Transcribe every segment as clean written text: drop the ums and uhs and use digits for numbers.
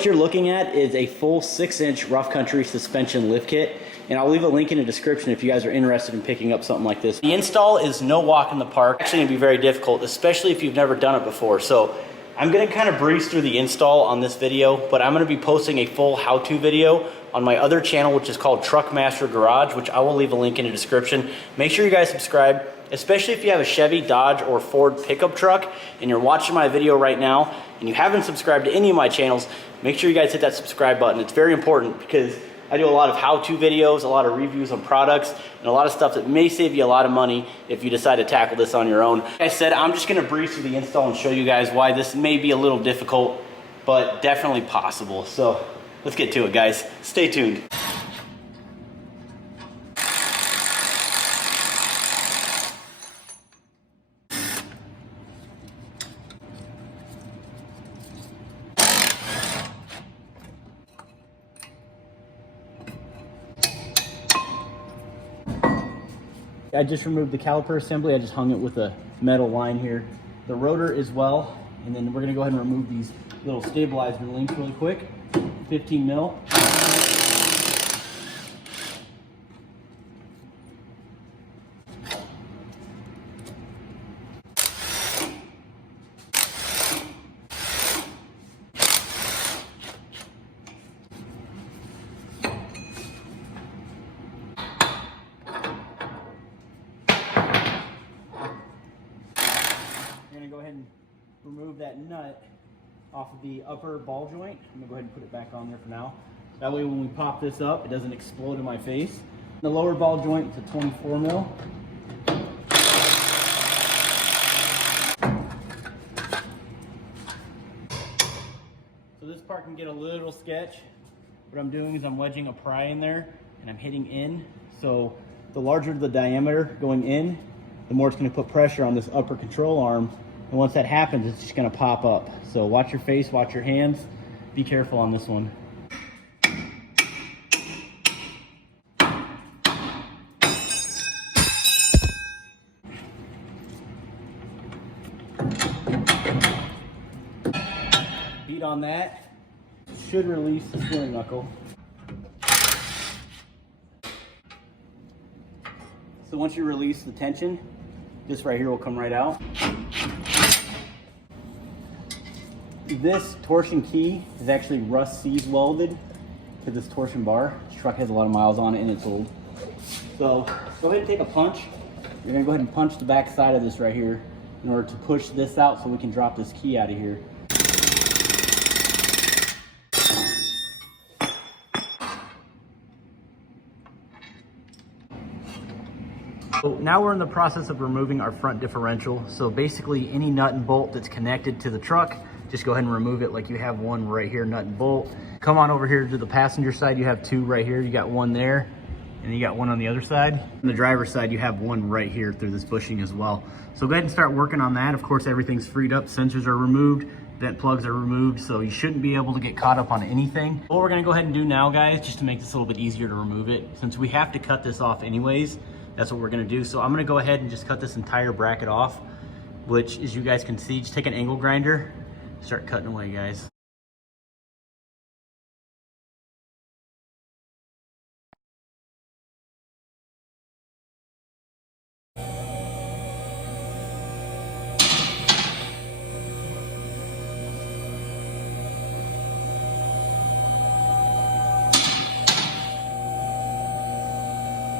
what you're looking at is a full 6-inch rough country suspension lift kit, and I'll leave a link in the description if you guys are interested in picking up something like this. The install is no walk in the park. It's actually gonna be very difficult, especially if you've never done it before. So I'm gonna kind of breeze through the install on this video, but I'm gonna be posting a full how-to video on my other channel, which is called Truckmaster Garage, which I will leave a link in the description. Make sure you guys subscribe, especially if you have a Chevy, Dodge, or Ford pickup truck and you're watching my video right now and you haven't subscribed to any of my channels. Make sure you guys hit that subscribe button. It's very important because I do a lot of how-to videos, a lot of reviews on products, and a lot of stuff that may save you a lot of money if you decide to tackle this on your own. Like I said, I'm just gonna breeze through the install and show you guys why this may be a little difficult, but definitely possible. So let's get to it, guys. Stay tuned. I just removed the caliper assembly. I just hung it with a metal line here. The rotor as well. And then we're gonna go ahead and remove these little stabilizer links really quick. 15 mil. Go ahead and remove that nut off of the upper ball joint. I'm gonna go ahead and put it back on there for now. That way when we pop this up, it doesn't explode in my face. The lower ball joint to 24 mil. So this part can get a little sketch. What I'm doing is I'm wedging a pry in there and I'm hitting in. So the larger the diameter going in, the more it's gonna put pressure on this upper control arm. And once that happens, it's just gonna pop up. So watch your face, watch your hands. Be careful on this one. Beat on that. Should release the steering knuckle. So once you release the tension, this right here will come right out. This torsion key is actually rust seized welded to this torsion bar. This truck has a lot of miles on it and it's old. So go ahead and take a punch. You're gonna go ahead and punch the back side of this right here in order to push this out so we can drop this key out of here. So now we're in the process of removing our front differential. So basically any nut and bolt that's connected to the truck, just go ahead and remove it like you have one right here, nut and bolt. Come on over here to the passenger side. You have two right here. You got one there and you got one on the other side. On the driver's side, you have one right here through this bushing as well. So go ahead and start working on that. Of course, everything's freed up. Sensors are removed, vent plugs are removed. So you shouldn't be able to get caught up on anything. What we're gonna go ahead and do now, guys, just to make this a little bit easier to remove it, since we have to cut this off anyways, that's what we're gonna do. So I'm gonna go ahead and just cut this entire bracket off, which, as you guys can see, just take an angle grinder, start cutting away, guys.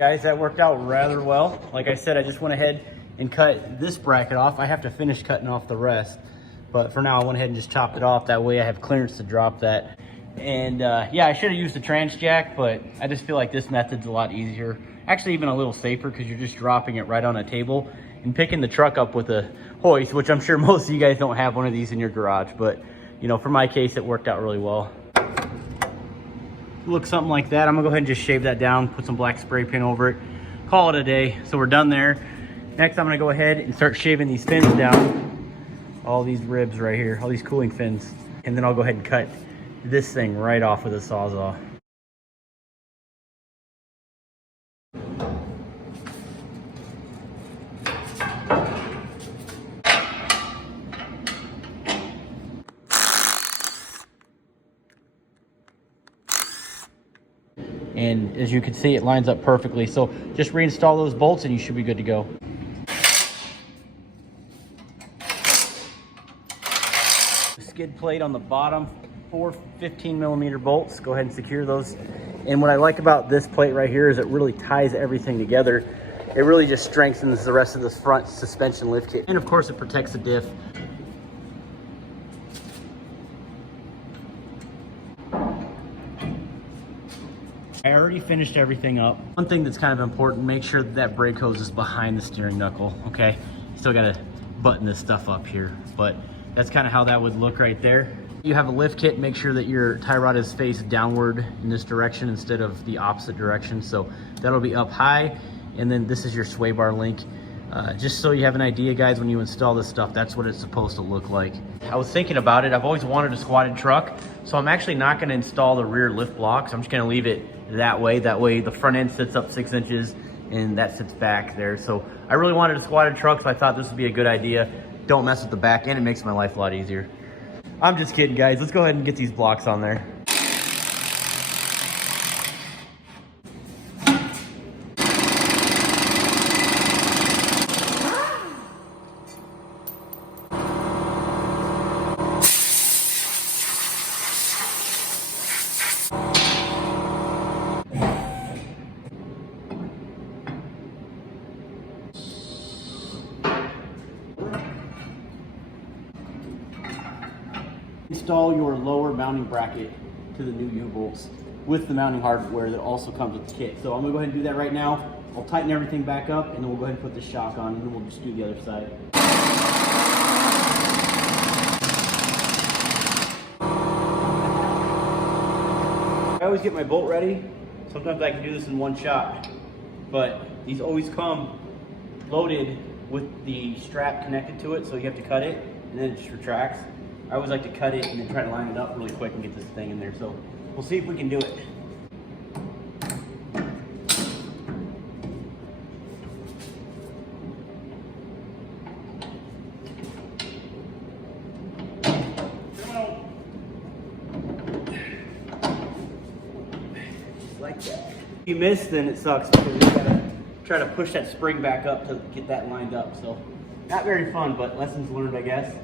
Guys, that worked out rather well. Like I said, I just went ahead and cut this bracket off. I have to finish cutting off the rest, but for now I went ahead and just chopped it off. That way I have clearance to drop that. And yeah, I should have used the trans jack, but I just feel like this method's a lot easier. Actually, even a little safer, because you're just dropping it right on a table and picking the truck up with a hoist, which I'm sure most of you guys don't have one of these in your garage, but you know, for my case, it worked out really well. Look something like that. I'm gonna go ahead and just shave that down, put some black spray paint over it, call it a day. So we're done there. Next, I'm gonna go ahead and start shaving these fins down, all these ribs right here, all these cooling fins, and then I'll go ahead and cut this thing right off with a Sawzall. And as you can see, it lines up perfectly. So just reinstall those bolts and you should be good to go. The skid plate on the bottom, 4 15mm bolts. Go ahead and secure those. And what I like about this plate right here is it really ties everything together. It really just strengthens the rest of this front suspension lift kit. And of course it protects the diff. I already finished everything up. One thing that's kind of important, make sure that brake hose is behind the steering knuckle, okay? Still gotta button this stuff up here, but that's kind of how that would look right there. You have a lift kit, make sure that your tie rod is faced downward in this direction instead of the opposite direction. So that'll be up high. And then this is your sway bar link. Just so you have an idea, guys, when you install this stuff, that's what it's supposed to look like. I was thinking about it. I've always wanted a squatted truck, so I'm actually not gonna install the rear lift blocks. I'm just gonna leave it that way. That way the front end sits up 6 inches and that sits back there. So I really wanted a squatted truck, so I thought this would be a good idea. Don't mess with the back end, it makes my life a lot easier. I'm just kidding, guys. Let's go ahead and get these blocks on there. Install your lower mounting bracket to the new U-bolts with the mounting hardware that also comes with the kit. So I'm gonna go ahead and do that right now. I'll tighten everything back up and then we'll go ahead and put the shock on and then we'll just do the other side. I always get my bolt ready. Sometimes I can do this in one shot, but these always come loaded with the strap connected to it, so you have to cut it and then it just retracts. I always like to cut it and then try to line it up really quick and get this thing in there. So we'll see if we can do it. Just like that. If you miss, then it sucks because you gotta try to push that spring back up to get that lined up. So not very fun, but lessons learned, I guess.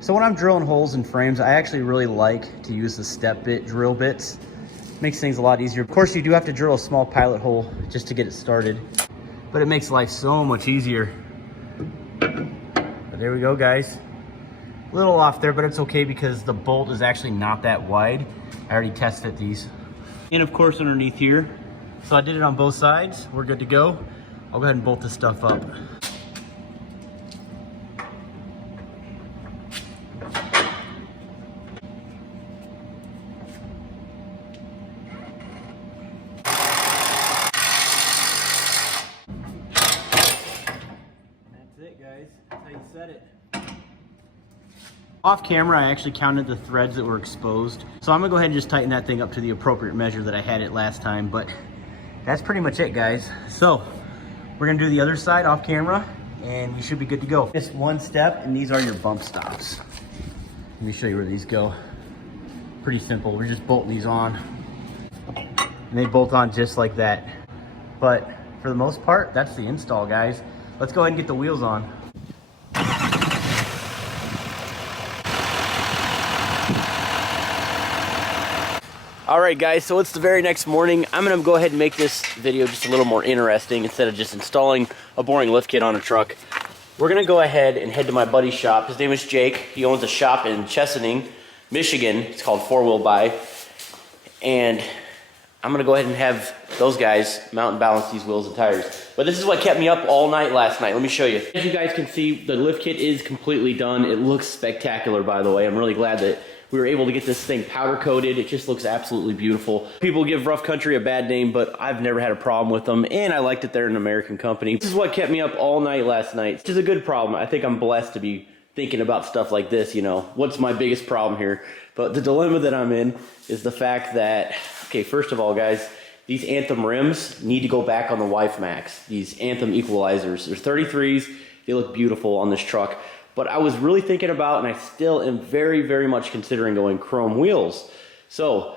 So when I'm drilling holes in frames, I actually really like to use the step bit drill bits. Makes things a lot easier. Of course, you do have to drill a small pilot hole just to get it started, but it makes life so much easier. But there we go, guys. A little off there, but it's okay because the bolt is actually not that wide. I already test fit these. And of course, underneath here. So I did it on both sides. We're good to go. I'll go ahead and bolt this stuff up. That's how you set it. Off camera, I actually counted the threads that were exposed. So I'm gonna go ahead and just tighten that thing up to the appropriate measure that I had it last time, but that's pretty much it, guys. So we're gonna do the other side off camera and we should be good to go. Just one step, and these are your bump stops. Let me show you where these go. Pretty simple, we're just bolting these on. And they bolt on just like that. But for the most part, that's the install, guys. Let's go ahead and get the wheels on. All right, guys, so it's the very next morning. I'm gonna go ahead and make this video just a little more interesting instead of just installing a boring lift kit on a truck. We're gonna go ahead and head to my buddy's shop. His name is Jake. He owns a shop in Chesaning, Michigan. It's called Four Wheel Buy. And I'm gonna go ahead and have those guys mount and balance these wheels and tires. But this is what kept me up all night last night. Let me show you. As you guys can see, the lift kit is completely done. It looks spectacular, by the way. I'm really glad that we were able to get this thing powder coated. It just looks absolutely beautiful. People give Rough Country a bad name, but I've never had a problem with them, and I liked that they're an American company. This is what kept me up all night last night, which is a good problem. I think I'm blessed to be thinking about stuff like this, you know. What's my biggest problem here? But the dilemma that I'm in is the fact that, okay, first of all, guys, these Anthem rims need to go back on the Wife Max. These Anthem equalizers. They're 33s. They look beautiful on this truck. But I was really thinking about, and I still am very, very much considering going chrome wheels. So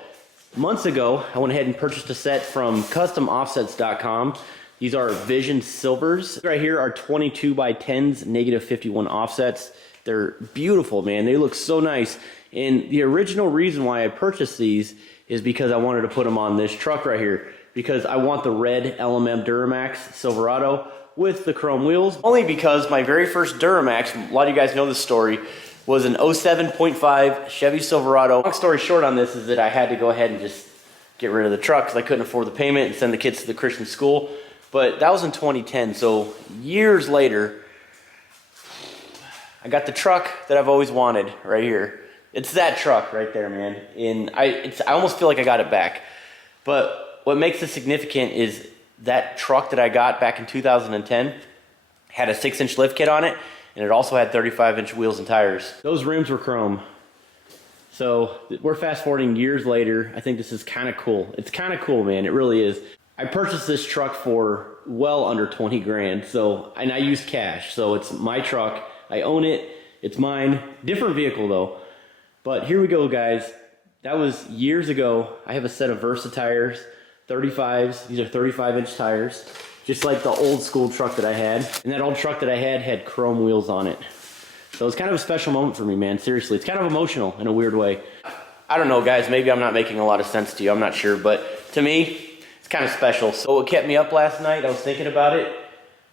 months ago, I went ahead and purchased a set from customoffsets.com. These are Vision Silvers. Right here are 22 by 10s, -51 offsets. They're beautiful, man. They look so nice. And the original reason why I purchased these is because I wanted to put them on this truck right here, because I want the red LMM Duramax Silverado with the chrome wheels. Only because my very first Duramax, a lot of you guys know this story, was an 07.5 Chevy Silverado. Long story short on this is that I had to go ahead and just get rid of the truck because I couldn't afford the payment and send the kids to the Christian school. But that was in 2010, so years later, I got the truck that I've always wanted right here. It's that truck right there, man. And I almost feel like I got it back. But what makes this significant is that truck that I got back in 2010 had a 6-inch lift kit on it, and it also had 35-inch wheels and tires. Those rims were chrome. So we're fast forwarding years later. I think this is kind of cool. It's kind of cool, man. It really is. I purchased this truck for well under 20 grand. So, and I used cash. So it's my truck. I own it. It's mine. Different vehicle though. But here we go, guys. That was years ago. I have a set of Versa tires, 35s. These are 35-inch tires, just like the old school truck that I had. And that old truck that I had chrome wheels on it. So it's kind of a special moment for me, man. Seriously, it's kind of emotional in a weird way. I don't know, guys. Maybe I'm not making a lot of sense to you. I'm not sure. But to me, it's kind of special. So what kept me up last night, I was thinking about it.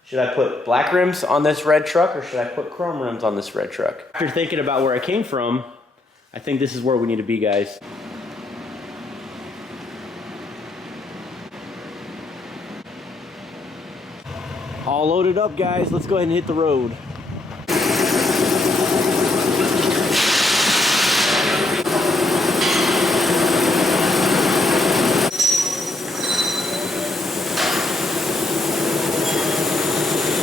Should I put black rims on this red truck, or should I put chrome rims on this red truck? After thinking about where I came from, I think this is where we need to be, guys. All loaded up, guys. Let's go ahead and hit the road.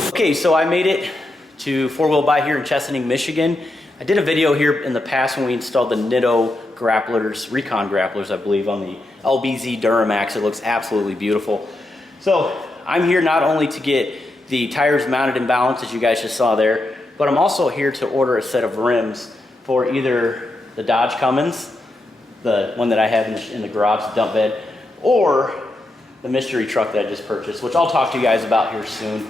Okay, so I made it to 4-wheel buy here in Chesaning, Michigan. I did a video here in the past when we installed the Nitto grapplers, Recon grapplers, I believe, on the LBZ Duramax. It looks absolutely beautiful. So I'm here not only to get the tires mounted and balanced, as you guys just saw there, but I'm also here to order a set of rims for either the Dodge Cummins, the one that I have in the garage, the dump bed, or the mystery truck that I just purchased, which I'll talk to you guys about here soon.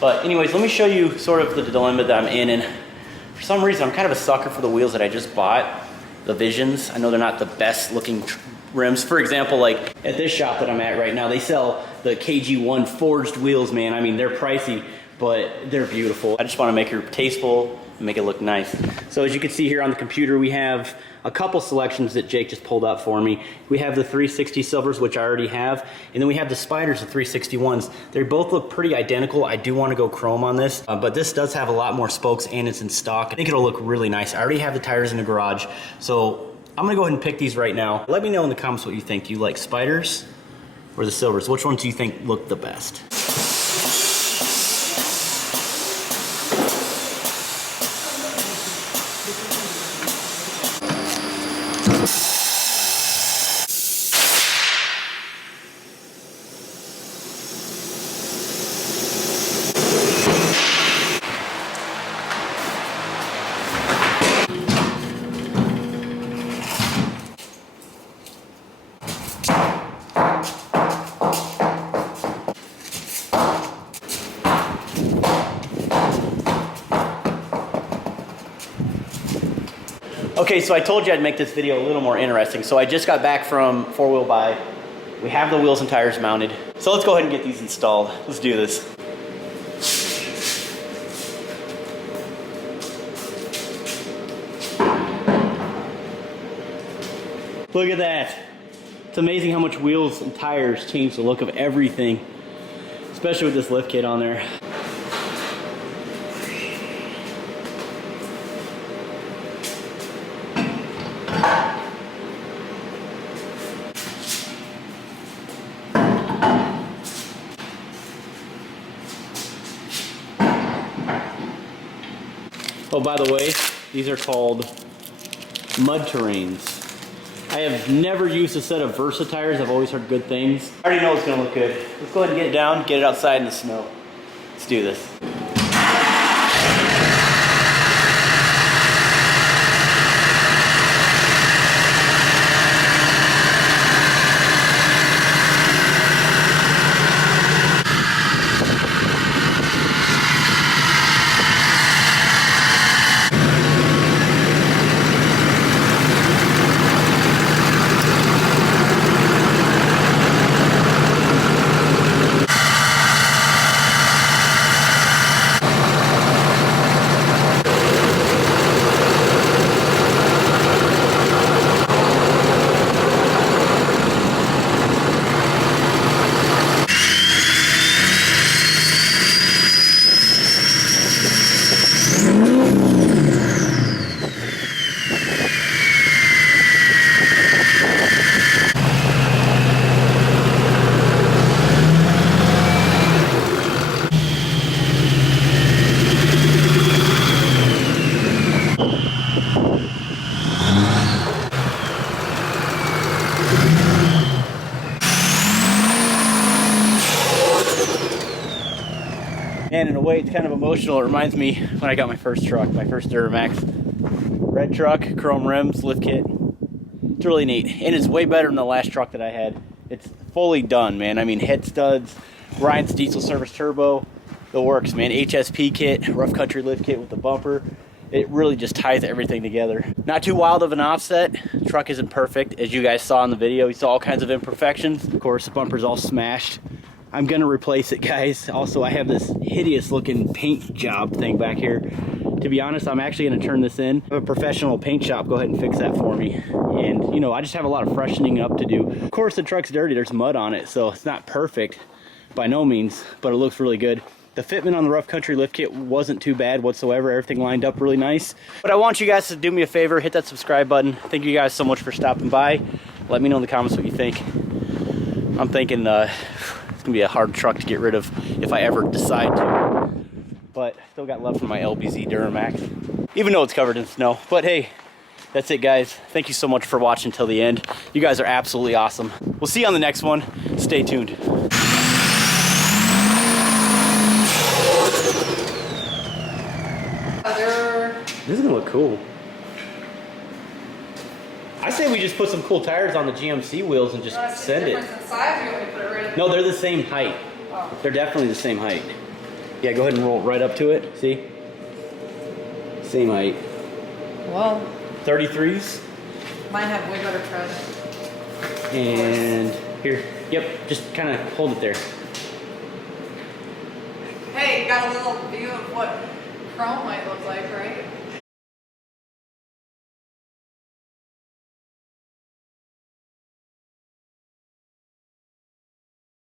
But anyways, let me show you sort of the dilemma that I'm in. And for some reason, I'm kind of a sucker for the wheels that I just bought, the Visions. I know they're not the best looking rims. For example, like at this shop that I'm at right now, they sell the KG1 forged wheels, man. I mean, they're pricey, but they're beautiful. I just want to make it tasteful and make it look nice. So as you can see here on the computer, we have a couple selections that Jake just pulled up for me. We have the 360 silvers, which I already have, and then we have the Spiders, the 361s. They both look pretty identical. I do want to go chrome on this, but this does have a lot more spokes and it's in stock. I think it'll look really nice. I already have the tires in the garage, so I'm gonna go ahead and pick these right now. Let me know in the comments what you think. Do you like Spiders or the silvers? Which ones do you think look the best? Okay, so I told you I'd make this video a little more interesting. So I just got back from 4-wheel buy. We have the wheels and tires mounted. So let's go ahead and get these installed. Let's do this. Look at that. It's amazing how much wheels and tires change the look of everything, especially with this lift kit on there. Oh, by the way, these are called mud terrains. I have never used a set of Versa tires. I've always heard good things. I already know it's gonna look good. Let's go ahead and get it down, get it outside in the snow. Let's do this. And in a way, it's kind of emotional. It reminds me when I got my first truck, my first Duramax. Red truck, chrome rims, lift kit. It's really neat. And it's way better than the last truck that I had. It's fully done, man. I mean, head studs, Ryan's diesel service turbo, the works, man. HSP kit, rough country lift kit with the bumper. It really just ties everything together. Not too wild of an offset. Truck isn't perfect, as you guys saw in the video. You saw all kinds of imperfections. Of course, the bumper's all smashed. I'm gonna replace it, guys. Also, I have this hideous looking paint job thing back here. To be honest, I'm actually gonna turn this in. I have a professional paint shop go ahead and fix that for me. And you know, I just have a lot of freshening up to do. Of course, the truck's dirty, there's mud on it, so it's not perfect by no means, but it looks really good. The fitment on the rough country lift kit wasn't too bad whatsoever. Everything lined up really nice. But I want you guys to do me a favor, hit that subscribe button. Thank you guys so much for stopping by. Let me know in the comments what you think. I'm thinking it's gonna be a hard truck to get rid of if I ever decide to. But I still got love for my LBZ Duramax, even though it's covered in snow. But hey, that's it, guys. Thank you so much for watching till the end. You guys are absolutely awesome. We'll see you on the next one. Stay tuned. This is gonna look cool. I say we just put some cool tires on the GMC wheels and just send it. No, they're the same height. Oh. They're definitely the same height. Yeah, go ahead and roll right up to it. See? Same height. Well. 33s. Mine have way better tread. And here. Yep, just kind of hold it there. Hey, got a little view of what chrome might look like, right?